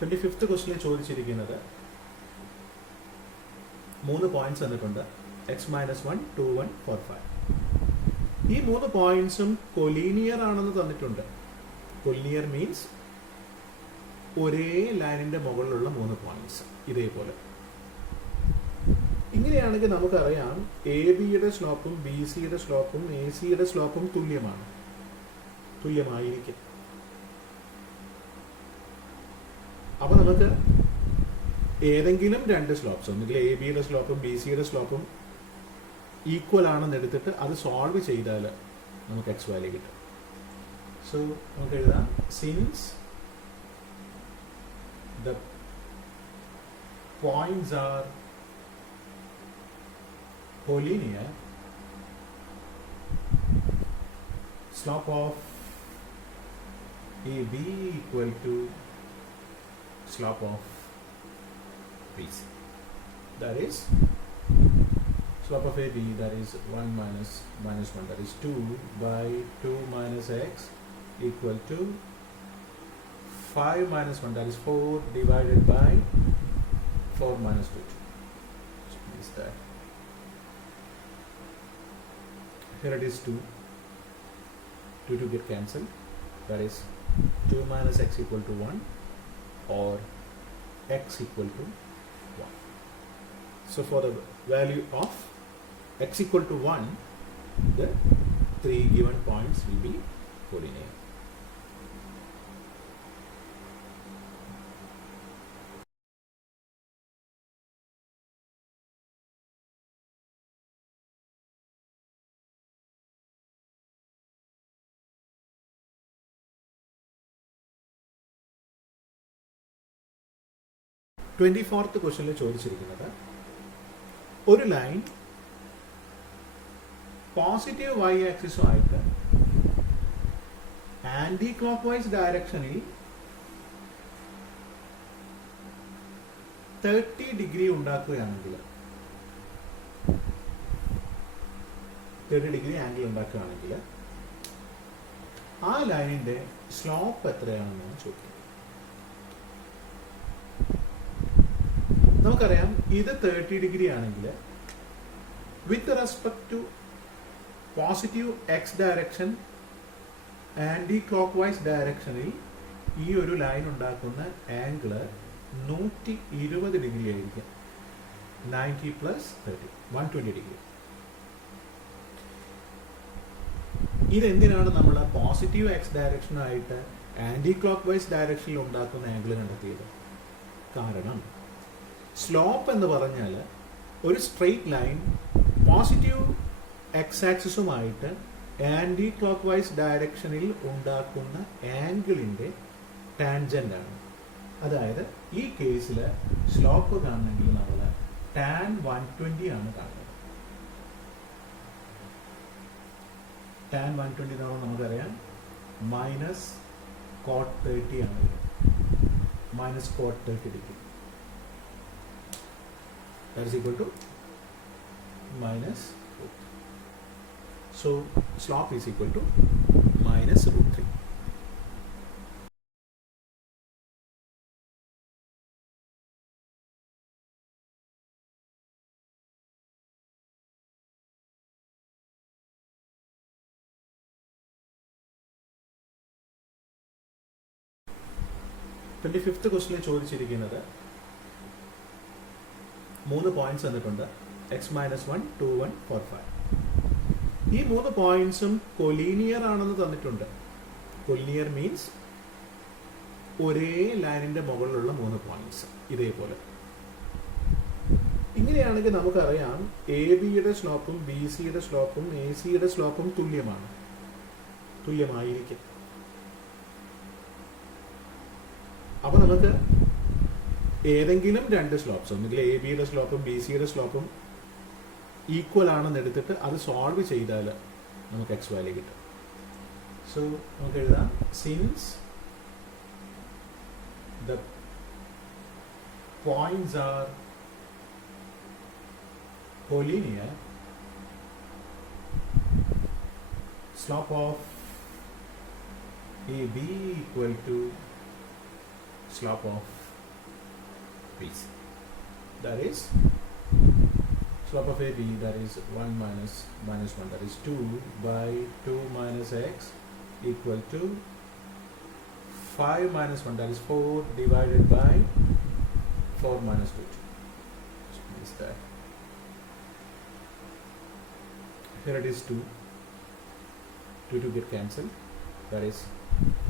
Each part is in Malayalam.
25th ക്വസ്റ്റിനിൽ ചോദിച്ചിരിക്കുന്നത് 3 പോയിന്റ്സ് തന്നിട്ടുണ്ട്. x - 1, 2, 1, 4, 5. ഈ 3 പോയിന്റ്സും കൊലീനിയർ ആണെന്ന് തന്നിട്ടുണ്ട്. കൊലീനിയർ മീൻസ് ഒരേ ലൈനിന്റെ മുകളിലുള്ള 3 പോയിന്റ്സ് ഇതേപോലെ. ഇങ്ങനെയാണെങ്കിൽ നമുക്കറിയാം എ ബിയുടെ സ്ലോപ്പും ബി സിയുടെ സ്ലോപ്പും എ സിയുടെ സ്ലോപ്പും തുല്യമായിരിക്കും. അപ്പൊ നമുക്ക് ഏതെങ്കിലും രണ്ട് സ്ലോപ്സ്, ഒന്നുകിൽ എ ബിയുടെ സ്ലോപ്പും ബി സിയുടെ സ്ലോപ്പും ഈക്വൽ ആണെന്ന് എടുത്തിട്ട് അത് സോൾവ് ചെയ്താൽ നമുക്ക് എക്സ് വാല്യൂ കിട്ടും. സോ നമുക്ക് എഴുതാം, since the points R collinear, slope of AB equal to slope of BC. That is slope of AB, that is 1 minus 1, that is 2 by 2 minus x equal to 5 minus 1, that is 4 divided by 4 minus 2. So is that. Here it is 2 get cancelled, that is 2 minus x equal to 1 or x equal to 1. So for the value of x equal to 1, the 3 given points will be collinear. Twenty fourth ക്വസ്റ്റ്യനിൽ ചോദിച്ചിരിക്കുന്നത് ഒരു ലൈൻ പോസിറ്റീവ് വൈ ആക്സിസുമായിട്ട് ആന്റി ക്ലോക്ക് വൈസ് ഡയറക്ഷനിൽ 30 ഡിഗ്രി ഉണ്ടാക്കുകയാണെങ്കിൽ, 30 ഡിഗ്രി ആംഗിൾ ഉണ്ടാക്കുകയാണെങ്കിൽ ആ ലൈനിന്റെ സ്ലോപ്പ് എത്രയാണെന്നാണ് ചോദിക്കുന്നത്. നമുക്കറിയാം ഇത് 30 ഡിഗ്രി ആണെങ്കിൽ with respect to positive X direction anticlockwise ഡയറക്ഷനിൽ ഈ ഒരു ലൈൻ ഉണ്ടാക്കുന്ന ആംഗിള് 120 ഡിഗ്രി ആയിരിക്കും. 90 പ്ലസ് 30, 120 ഡിഗ്രി. ഇതെന്തിനാണ് നമ്മൾ പോസിറ്റീവ് എക്സ് ഡയറക്ഷനായിട്ട് ആന്റി ക്ലോക്ക് വൈസ് ഡയറക്ഷനിൽ ഉണ്ടാക്കുന്ന ആംഗിൾ കണ്ടെത്തിയത്? കാരണം സ്ലോപ്പ് എന്ന് പറഞ്ഞാൽ ഒരു സ്ട്രെയിറ്റ് ലൈൻ പോസിറ്റീവ് എക്സ് ആക്സിസുമായിട്ട് ആന്റി ക്ലോക്ക് വൈസ് ഡയറക്ഷനിൽ ഉണ്ടാക്കുന്ന ആംഗിളിന്റെ ടാൻജന്റ് ആണ്. അതായത് ഈ കേസിൽ സ്ലോപ്പ് കാണണമെങ്കിൽ നമ്മൾ tan 120 ആണ് കാണുന്നത്. tan 120 എന്ന് പറഞ്ഞാൽ നമുക്കറിയാം മൈനസ് കോട്ട് 30 ആണ്, minus coat 30 degree. That is equal to minus root 3. So slope is equal to minus root 3. Twenty-fifth ക്വസ്റ്റിനിൽ ചോദിച്ചിരിക്കുന്നത് 3 പോയിന്റ്സ് തന്നിട്ടുണ്ട്. x - 1, 2, 1, 4, 5. ഈ 3 പോയിന്റ്സും കൊലീനിയർ ആണെന്ന് തന്നിട്ടുണ്ട്. കൊലീനിയർ മീൻസ് ഒരേ ലൈനിന്റെ മുകളിലുള്ള 3 പോയിന്റ്സ് ഇതേപോലെ. ഇങ്ങനെയാണെങ്കിൽ നമുക്കറിയാം എ ബിയുടെ സ്ലോപ്പും ബി സിയുടെ സ്ലോപ്പും എ സിയുടെ സ്ലോപ്പും തുല്യമായിരിക്കും. അപ്പൊ നമുക്ക് ഏതെങ്കിലും രണ്ട് സ്ലോപ്സ്, ഒന്നുകിൽ എ ബിയുടെ സ്ലോപ്പും ബി സിയുടെ സ്ലോപ്പും ഈക്വൽ ആണെന്ന് എടുത്തിട്ട് അത് സോൾവ് ചെയ്താൽ നമുക്ക് എക്സ് വാല്യൂ കിട്ടും. സോ നമുക്ക് എഴുതാം, since the points R collinear, slope of AB equal to slope of BC. That is slope of AB, that is 1 minus 1, that is 2 by 2 minus x equal to 5 minus 1, that is 4 divided by 4 minus 2. So is that. Here it is 2. 2 get cancelled. That is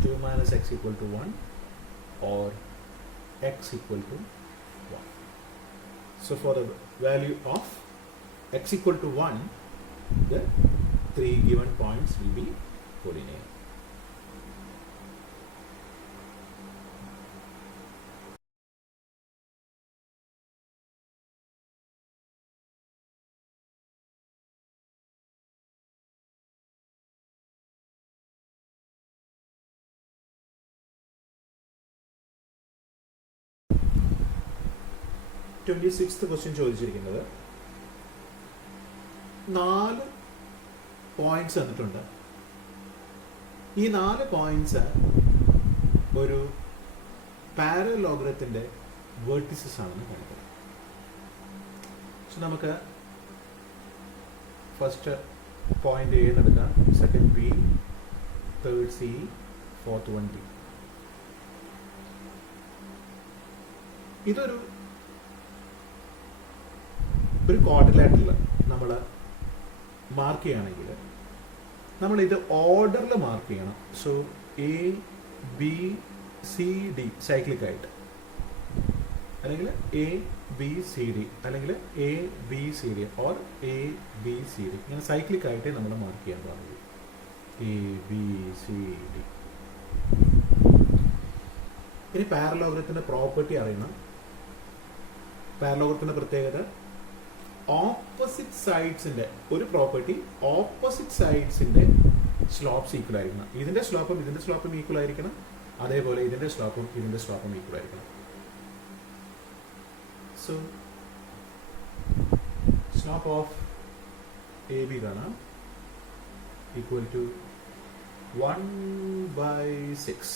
2 minus x equal to 1 or x equal to 1. So for the value of x equal to 1, the 3 given points will be put in A. Twenty-sixth question ചോദിച്ചിരിക്കുന്നത് 4 പോയിന്റ്സ് തന്നിട്ടുണ്ട്. ഈ 4 പോയിന്റ്സ് ഒരു പാരലോഗ്രത്തിന്റെ വേർട്ടിസസ് ആണെന്ന് കാണിക്കുന്നത്. സോ നമുക്ക് ഫസ്റ്റ് പോയിന്റ് എ എടുക്കാം, second B, third C, fourth 1 D. ഇതൊരു ക്വാഡ്രിലാറ്ററൽ നമ്മൾ മാർക്ക് ചെയ്യുകയാണെങ്കിൽ നമ്മൾ ഇത് ഓർഡറിൽ മാർക്ക് ചെയ്യണം. So A B C D cyclic ആയിട്ട്, അല്ലെങ്കിൽ എ ബി സി ഡി, അല്ലെങ്കിൽ A B C D or A B C D, ഇങ്ങനെ സൈക്ലിക് ആയിട്ട് നമ്മൾ മാർക്ക് ചെയ്യാൻ പാടുള്ളൂ. A B C D. ഇനി പാരലോഗ്രത്തിന്റെ പ്രോപ്പർട്ടി അറിയണം. പാരലോഗ്രത്തിന്റെ പ്രത്യേകത ഓപ്പോസിറ്റ് സൈഡ്സിന്റെ ഒരു പ്രോപ്പർട്ടി, ഓപ്പോസിറ്റ് സൈഡ്സിന്റെ സ്ലോപ്സ് ഈക്വൽ ആയിരിക്കണം. ഇതിന്റെ സ്ലോപ്പും ഈക്വൽ ആയിരിക്കണം, അതേപോലെ ഇതിന്റെ സ്ലോപ്പും ഈക്വൽ ആയിരിക്കണം. So slope of A B കാണാം, equal to 1/6.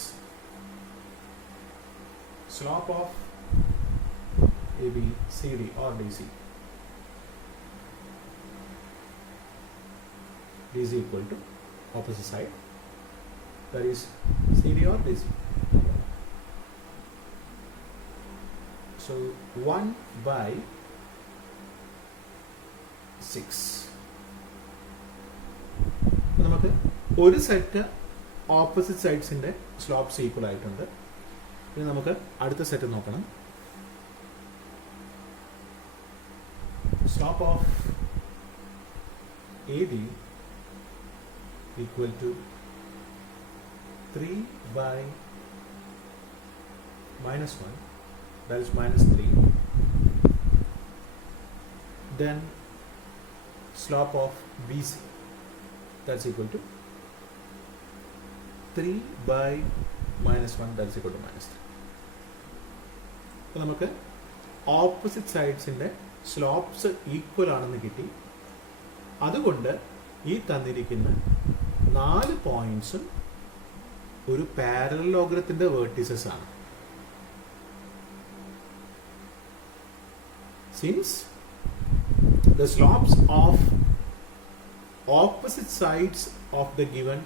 Slope of AB, CD or DC. DC equal to opposite side, that is CD or DC. So 1/6. നമുക്ക് ഒരു സെറ്റ് ഓപ്പോസിറ്റ് സൈഡ്സിന്റെ സ്ലോപ്സ് ഈക്വൽ ആയിട്ടുണ്ട്. ഇനി നമുക്ക് അടുത്ത സെറ്റ് നോക്കണം. Slope of AD equal to 3/-1, that is -3. Then slope of BC, that's equal to 3/-1, that's equal to -3. അപ്പോൾ നമുക്ക് ഓപ്പോസിറ്റ് സൈഡ്സിന്റെ സ്ലോപ്സ് ഈക്വൽ ആണെന്ന് കിട്ടി. അതുകൊണ്ട് ഈ തന്നിരിക്കുന്ന 4 പോയിന്റ്സും ഒരു പാരലോഗ്രത്തിന്റെ വേർട്ടിസസ് ആണ്. Since the slopes of opposite sides of the given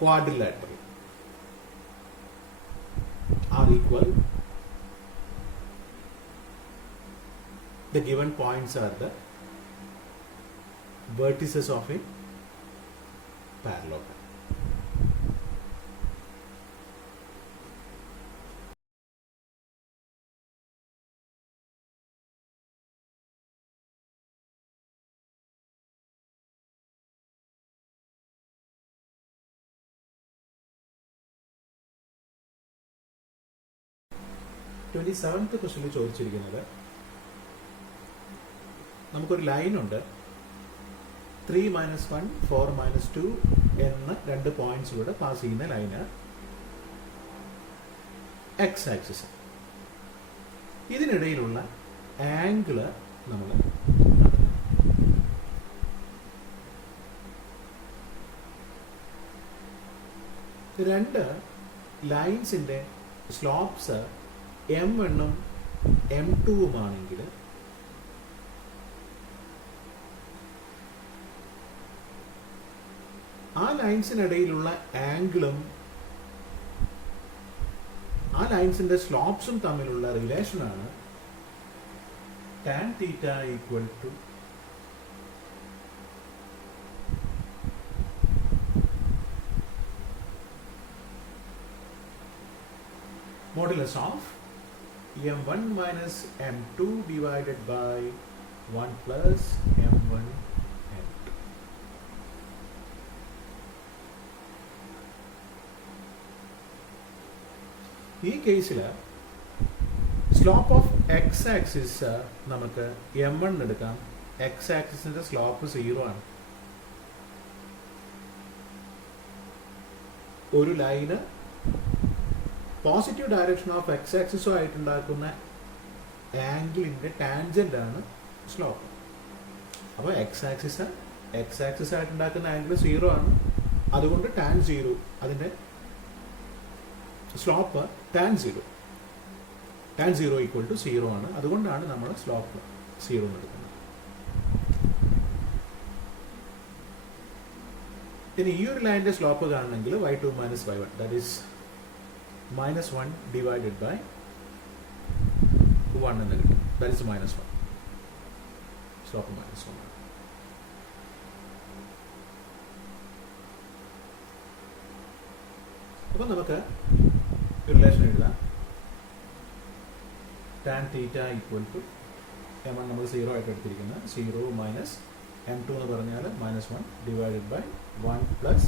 quadrilateral are equal, the given points are the vertices of a parallelogram. Twenty-seventh ക്വസ്റ്റ്യനിൽ ചോദിച്ചിരിക്കുന്നത്, നമുക്കൊരു ലൈനുണ്ട്, 3-1, 4-2 എന്ന 2 പോയിന്റ്സിലൂടെ പാസ് ചെയ്യുന്ന ലൈന് എക്സ് ആക്സിസ്. ഇതിനിടയിലുള്ള ആംഗിള് നമ്മൾ രണ്ട് ലൈൻസിന്റെ സ്ലോപ്സ് M1 M2 ആണെങ്കിൽ ആ ലൈൻസിനിടയിലുള്ള ആംഗിളും ആ ലൈൻസിന്റെ സ്ലോപ്സും തമ്മിലുള്ള റിലേഷനാണ് tan theta equal to modulus of M1 minus M2 divided by 1 plus M1 M2. ഈ കേസിൽ സ്ലോപ്പ് ഓഫ് എക്സ് ആക്സിസ് നമുക്ക് M1 എടുക്കാം. എക്സ് ആക്സിസിന്റെ സ്ലോപ്പ് 0 ആണ്. ഒരു ലൈന് പോസിറ്റീവ് ഡയറക്ഷൻ ഓഫ് എക്സ് ആക്സിസോ ആയിട്ടുണ്ടാക്കുന്ന ആംഗിളിന്റെ ടാൻജന്റ് ആണ് സ്ലോപ്പ്. അപ്പോൾ എക്സ് ആക്സിസ് ആയിട്ടുണ്ടാക്കുന്ന ആംഗിൾ 0 ആണ്. അതുകൊണ്ട് ടാൻ 0, അതിന്റെ സ്ലോപ്പ് ടാൻ 0 ഈക്വൽ ടു 0 ആണ്. അതുകൊണ്ടാണ് നമ്മൾ സ്ലോപ്പ് 0 എടുക്കുന്നത്. ഇനി ഈ ഒരു ലൈനിന്റെ സ്ലോപ്പ് കാണണമെങ്കിൽ y2 minus y1, that is -1 divided by 1 എന്ന് കിട്ടും. That is -1. സ്ലോപ്പ് -1 ആണ്. അപ്പം നമുക്ക് റിലേഷൻ എഴുതാം. tan theta equal to M1 നമ്മൾ 0 ആയിട്ട് എടുത്തിരിക്കുന്നത് 0 minus M2 എന്ന് പറഞ്ഞാൽ -1 divided by 1 plus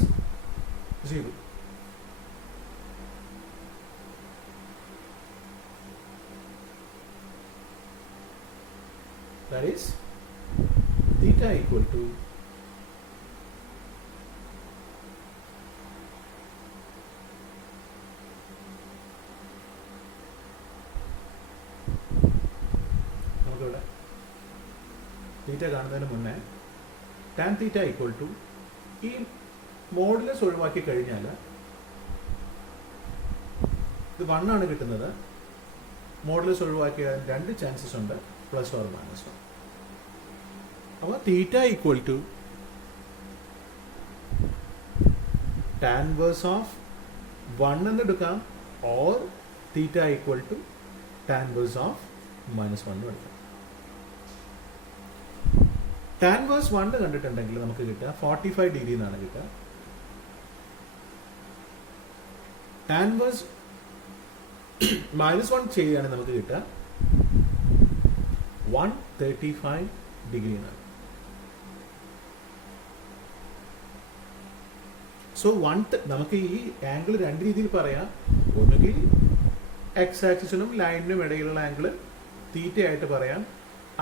0. That is theta equal to നമുക്കിവിടെ തീറ്റ കാണുന്നതിന് മുന്നേ tan theta equal to ഈ മോഡുലസ് ഒഴിവാക്കി കഴിഞ്ഞാൽ ഇത് 1 ആണ് കിട്ടുന്നത്. മോഡുലസ് ഒഴിവാക്കിയാൽ 2 ചാൻസസ് ഉണ്ട്, പ്ലസ് ഓർ മൈനസ് 1. അപ്പോൾ theta equal to tan inverse of 1 എന്ന് എടുക്കാം, or theta equal to tan inverse of -1 എടുക്കാം. ടാൻ ഇൻവേഴ്സ് 1 കണ്ടിട്ടുണ്ടെങ്കിൽ നമുക്ക് കിട്ടുക 45 ഡിഗ്രി എന്നാണ് കിട്ടുക. ടാൻ ഇൻവേഴ്സ് -1 ചെയ്യുകയാണെങ്കിൽ നമുക്ക് കിട്ടുക 135 ഡിഗ്രി എന്നാണ്. സോ നമുക്ക് ഈ ആംഗിൾ 2 രീതിയിൽ പറയാം. ഒന്നുകിൽ എക്സ് ആക്സിസിനും ലൈനിനും ഇടയിലുള്ള ആംഗിൾ തീറ്റ ആയിട്ട് പറയാം,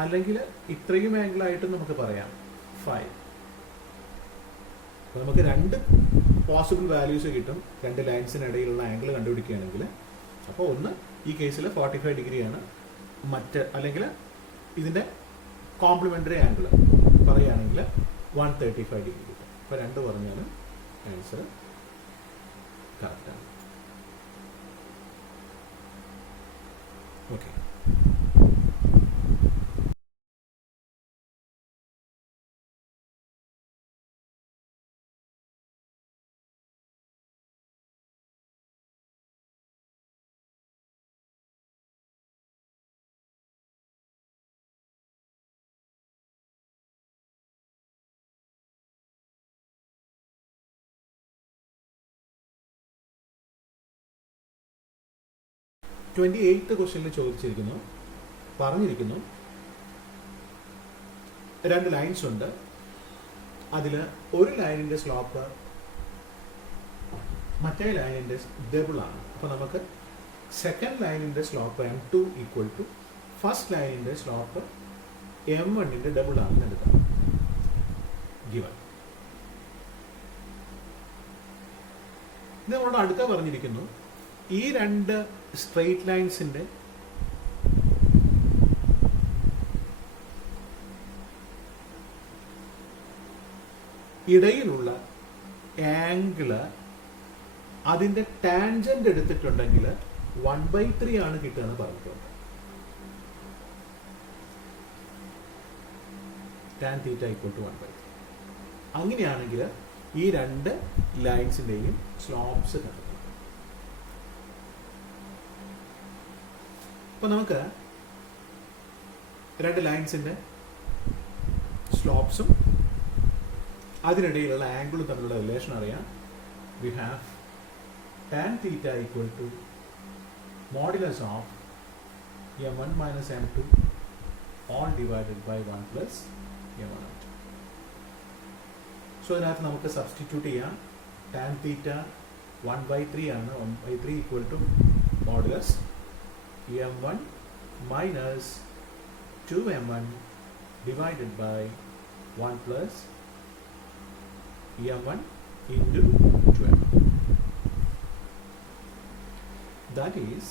അല്ലെങ്കിൽ ഇത്രയും ആംഗിൾ ആയിട്ടും നമുക്ക് പറയാം 5. അപ്പോൾ നമുക്ക് 2 പോസിബിൾ വാല്യൂസ് കിട്ടും 2 ലൈൻസിനിടയിലുള്ള ആംഗിൾ കണ്ടുപിടിക്കുകയാണെങ്കിൽ. അപ്പോൾ ഒന്ന് ഈ കേസിൽ 45 ഡിഗ്രിയാണ്, അല്ലെങ്കിൽ ഇതിൻ്റെ കോംപ്ലിമെൻ്ററി ആംഗിൾ പറയുകയാണെങ്കിൽ 135 ഡിഗ്രി കിട്ടും. അപ്പോൾ 2 പറഞ്ഞാലും ആൻസർ കറക്റ്റാണ്. ഓക്കെ. ക്വസ്റ്റ്യനിൽ പറഞ്ഞിരിക്കുന്നു 2 ലൈൻസ് ഉണ്ട്. അതിൽ ഒരു ലൈനിന്റെ സ്ലോപ്പ് മറ്റേ ലൈനിന്റെ ഡബിൾ ആണ്. അപ്പോൾ നമുക്ക് സെക്കൻഡ് ലൈനിന്റെ slope M2 equal to first ലൈനിന്റെ സ്ലോപ്പ് M1ന്റെ ഡബിൾ ആണെന്ന് എടുക്കാം. ഗിവൺ. ഇത് നമ്മളോട് അടുത്ത പറഞ്ഞിരിക്കുന്നു ഈ 2 സ്ട്രെയിറ്റ് ലൈൻസിന്റെ ഇടയിലുള്ള ആംഗിള് അതിന്റെ ടാൻജന്റ് എടുത്തിട്ടുണ്ടെങ്കിൽ 1/3 ആണ് കിട്ടുകയെന്ന് പറഞ്ഞിട്ടുണ്ട്. tan θ equal to 1/3. അങ്ങനെയാണെങ്കിൽ ഈ രണ്ട് ലൈൻസിൻ്റെയും സ്ലോപ്സ് കണ്ടെത്തണം. അപ്പോൾ നമുക്ക് രണ്ട് ലൈൻസിൻ്റെ സ്ലോപ്സും അതിനിടയിലുള്ള ആംഗിളും തമ്മിലുള്ള റിലേഷൻ അറിയാം. We have tan θ equal to modulus of m1 minus m2 all divided by 1 plus m1 m2. So അതിനകത്ത് നമുക്ക് സബ്സ്റ്റിറ്റ്യൂട്ട് ചെയ്യാം. tan θ 1/3 ആണ്. 1/3 equal to modulus m1 minus 2m1 divided by 1 plus m1 into 2m1. That is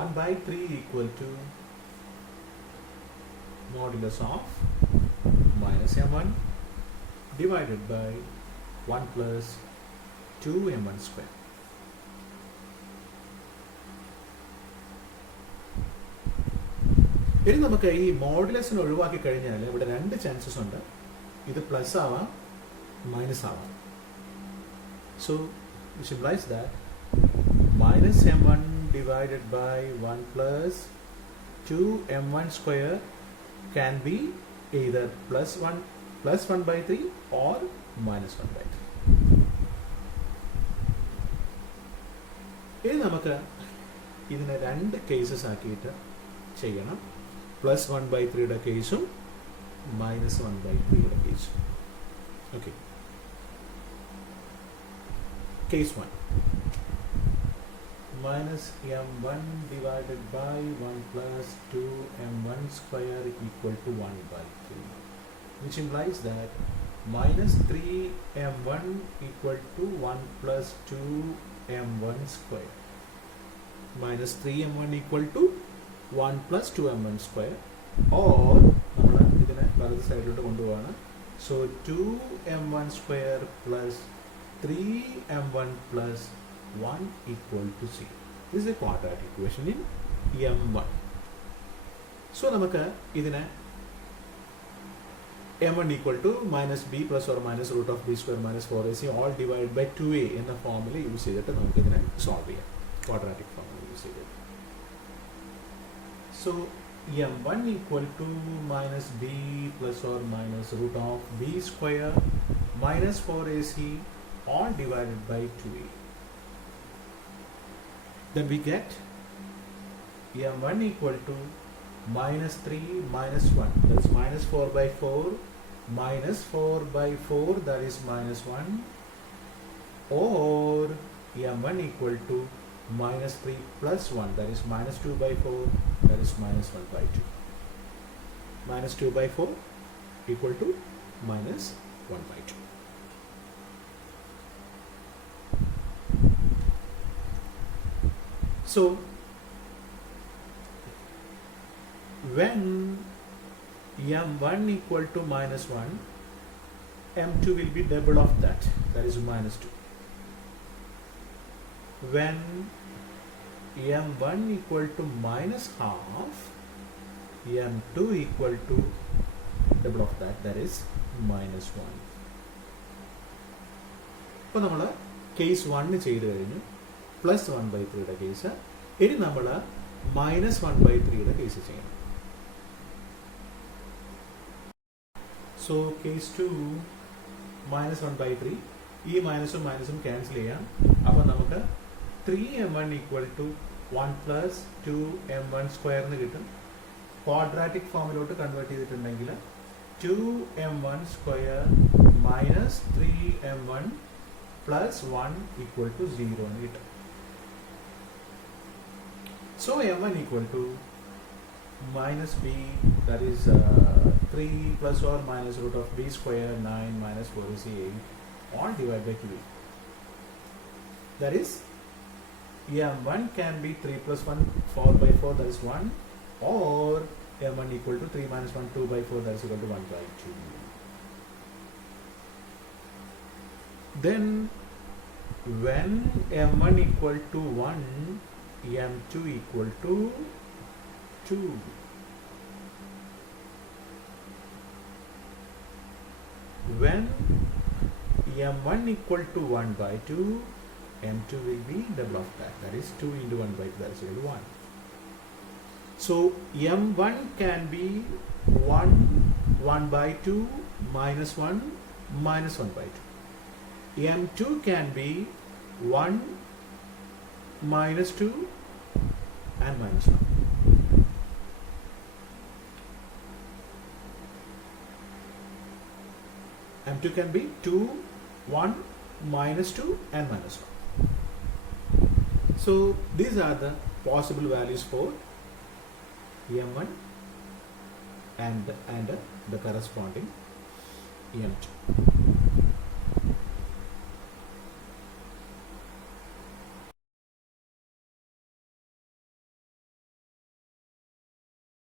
1/3 equal to modulus of minus m1 divided by 1 plus 2m1 square. ഇനി നമുക്ക് ഈ മോഡുലസിന് ഒഴിവാക്കി കഴിഞ്ഞാൽ ഇവിടെ രണ്ട് ചാൻസസ് ഉണ്ട്. ഇത് പ്ലസ് ആവാം, മൈനസ് ആവാം. So which implies that minus m1 divided by 1 plus 2m1 square can be either plus 1/3 or minus 1/3. ഇനി നമുക്ക് ഇതിനെ രണ്ട് കേസസ് ആക്കിയിട്ട് ചെയ്യണം. പ്ലസ് 1/3യുടെ കേസും മൈനസ് 1/3യുടെ കേസും. Okay, case 1 minus m1 divided by 1 plus 2m1 square equal to 1/3, which implies that minus 3m1 equal to 1 plus 2m1 square. Minus 3m1 equal to 1 plus 2m1 square, or നമ്മൾ ഇതിനെ വലത് സൈഡിലോട്ട് കൊണ്ടുപോവാണ്. So 2m1 square plus 3m1 plus 1 equal to 0. This is a quadratic equation in m1. So നമുക്ക് ഇതിനെ m1 equal to minus b plus or minus root of b square minus 4ac all divided by 2a എന്ന ഫോർമുല യൂസ് ചെയ്തിട്ട് നമുക്ക് ഇതിനെ സോൾവ് ചെയ്യാം. ക്വാഡ്രാറ്റിക് ഫോർമുല യൂസ് ചെയ്തിട്ട്. So m1 equal to minus b plus or minus root of b square minus 4ac all divided by 2a. Then we get m1 equal to minus 3 minus 1, that's minus 4/4 minus 4/4, that is minus 1, or m1 equal to minus 3 plus 1, that is minus 2/4, that is minus 1/2. Minus 2/4 equal to minus 1/2. So when m1 equal to minus 1, m2 will be double of that, that is minus 2. When m1 equal to minus half, m2 equal to double of that, that is minus 1. അപ്പോൾ നമ്മൾ കേസ് 1 ചെയ്ത് കഴിഞ്ഞു, പ്ലസ് 1/3യുടെ കേസ്. ഇനി നമ്മൾ മൈനസ് 1/3യുടെ കേസ് ചെയ്യണം. സോ കേസ് 2 മൈനസ് 1/3, ഈ മൈനസും മൈനസും ക്യാൻസൽ ചെയ്യാം. അപ്പോൾ നമുക്ക് 3m1 equal to 1 plus 2m1 square എന്ന് കിട്ടും. ക്വാഡ്രാറ്റിക് ഫോമിലോട്ട് കൺവേർട്ട് ചെയ്തിട്ടുണ്ടെങ്കിൽ 2m1 square minus 3m1 plus 1 equal to 0 എന്ന് കിട്ടും. So m1 equal to minus b, that is 3 plus or minus root of b square 9 minus 4 is 8 all divided by 2. That is m1 can be 3 plus 1 4/4, that is 1, or m1 equal to 3 minus 1 2/4, that is equal to 1/2. Then when m1 equal to 1, m2 equal to 2. When m1 equal to 1 by 2, m2 will be double of that. That is 2 into 1 by 2, that is equal to 1. So m1 can be 1 by 2 minus 1 minus 1 by 2. m2 can be 1 minus 2 and minus 1. m2 can be 2, 1, minus 2 and minus 1. So these are the possible values for m1 and the corresponding m2.